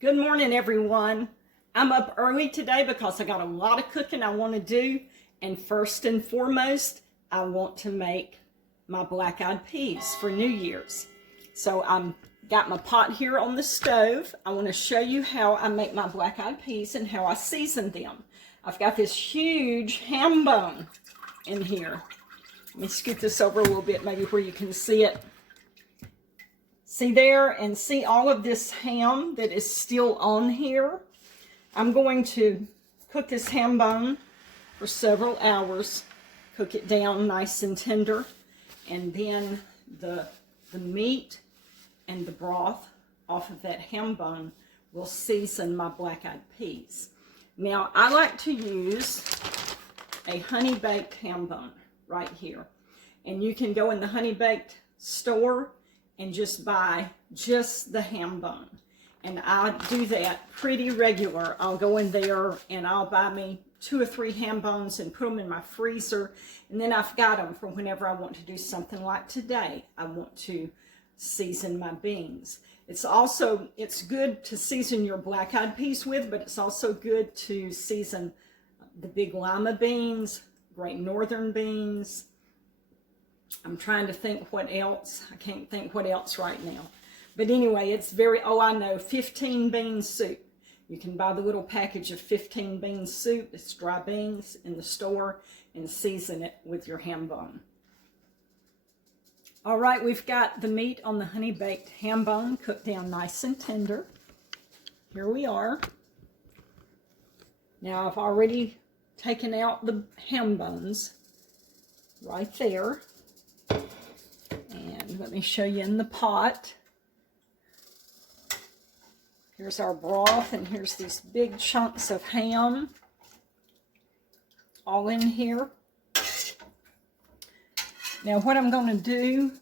Good morning, everyone. I'm up early today because I got a lot of cooking I want to do. And first and foremost, I want to make my black-eyed peas for New Year's. So I'm got my pot here on the stove. I want to show you how I make my black-eyed peas and how I season them. I've got this huge ham bone in here. Let me scoot this over a little bit, maybe where you can see it. See there, and see all of this ham that is still on here. I'm going to cook this ham bone for several hours, cook it down nice and tender, and then the meat and the broth off of that ham bone will season my black-eyed peas. Now, I like to use a honey-baked ham bone right here, and you can go in the honey-baked store and just buy just the ham bone. And I do that pretty regular. I'll go in there and I'll buy me 2 or 3 ham bones and put them in my freezer. And then I've got them for whenever I want to do something like today. I want to season my beans. It's good to season your black-eyed peas with, but it's also good to season the big lima beans, great northern beans. I'm trying to think what else. I can't think what else right now. But anyway, it's I know, 15 bean soup. You can buy the little package of 15 bean soup. It's dry beans in the store, and season it with your ham bone. All right, we've got the meat on the honey-baked ham bone cooked down nice and tender. Here we are. Now, I've already taken out the ham bones right there. And let me show you in the pot. Here's our broth, and here's these big chunks of ham all in here. Now what I'm going to do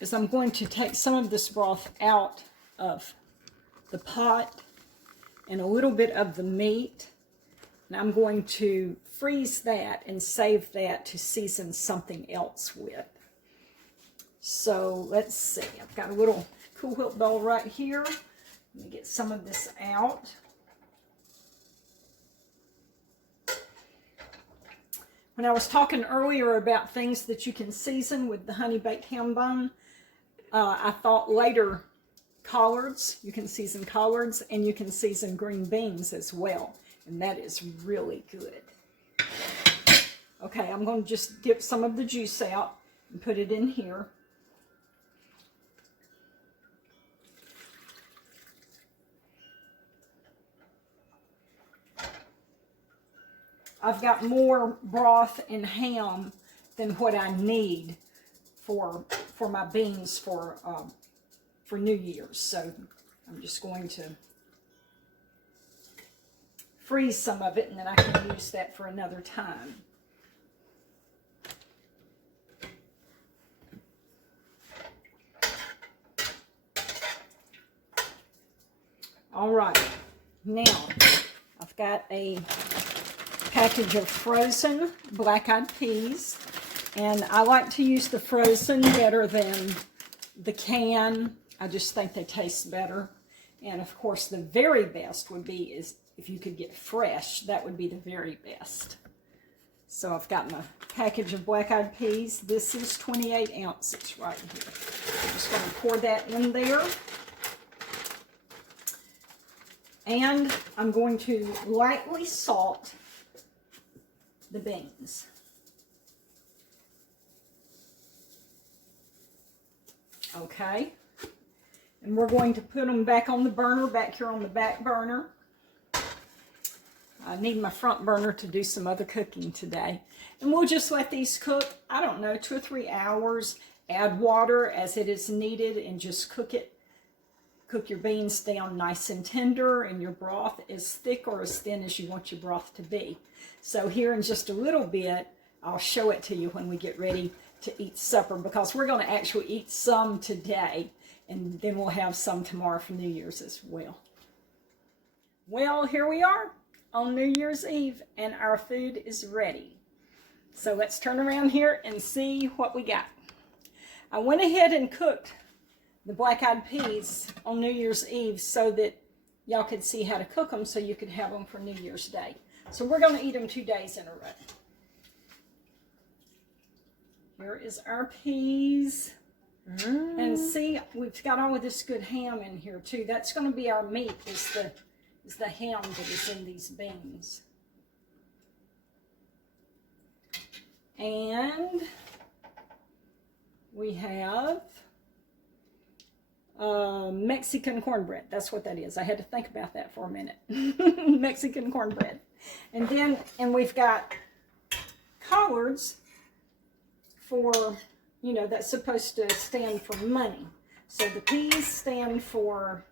is I'm going to take some of this broth out of the pot and a little bit of the meat, and I'm going to freeze that and save that to season something else with. So let's see, I've got a little Cool Whip bowl right here. Let me get some of this out. When I was talking earlier about things that you can season with the honey-baked ham bone, I thought later collards, you can season collards, and you can season green beans as well, and that is really good. Okay, I'm going to just dip some of the juice out and put it in here. I've got more broth and ham than what I need for my beans for New Year's. So I'm just going to freeze some of it, and then I can use that for another time. All right, now I've got a package of frozen black-eyed peas, and I like to use the frozen better than the can. I just think they taste better. And of course, the very best would be is if you could get fresh. That would be the very best. So I've got my package of black-eyed peas. This is 28 ounces right here. I'm just going to pour that in there. And I'm going to lightly salt the beans. Okay. And we're going to put them back on the burner, back here on the back burner. I need my front burner to do some other cooking today. And we'll just let these cook, I don't know, 2 or 3 hours. Add water as it is needed and just cook it. Cook your beans down nice and tender, and your broth as thick or as thin as you want your broth to be. So here in just a little bit, I'll show it to you when we get ready to eat supper, because we're going to actually eat some today, and then we'll have some tomorrow for New Year's as well. Well, here we are on New Year's Eve, and our food is ready. So let's turn around here and see what we got. I went ahead and cooked the black-eyed peas on New Year's Eve so that y'all could see how to cook them so you could have them for New Year's Day. So we're going to eat them 2 days in a row. Here is our peas. And see, we've got all of this good ham in here too. That's going to be our meat, is the ham that is in these beans. And we have Mexican cornbread. That's what that is. I had to think about that for a minute. Mexican cornbread. And we've got collards for, you know, that's supposed to stand for money. So the peas stand for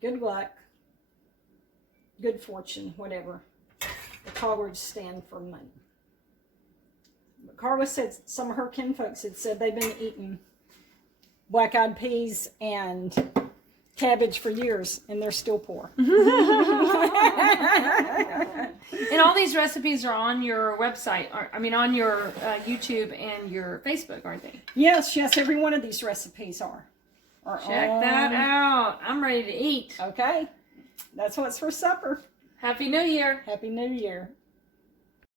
good luck, good fortune, whatever. The collards stand for money. But Carla said some of her kinfolks had said they've been eating black-eyed peas and cabbage for years, and they're still poor. And all these recipes are on your website, on your YouTube and your Facebook, aren't they? Yes, every one of these recipes are Check that out. I'm ready to eat. Okay, that's what's for supper. Happy New Year. Happy New Year.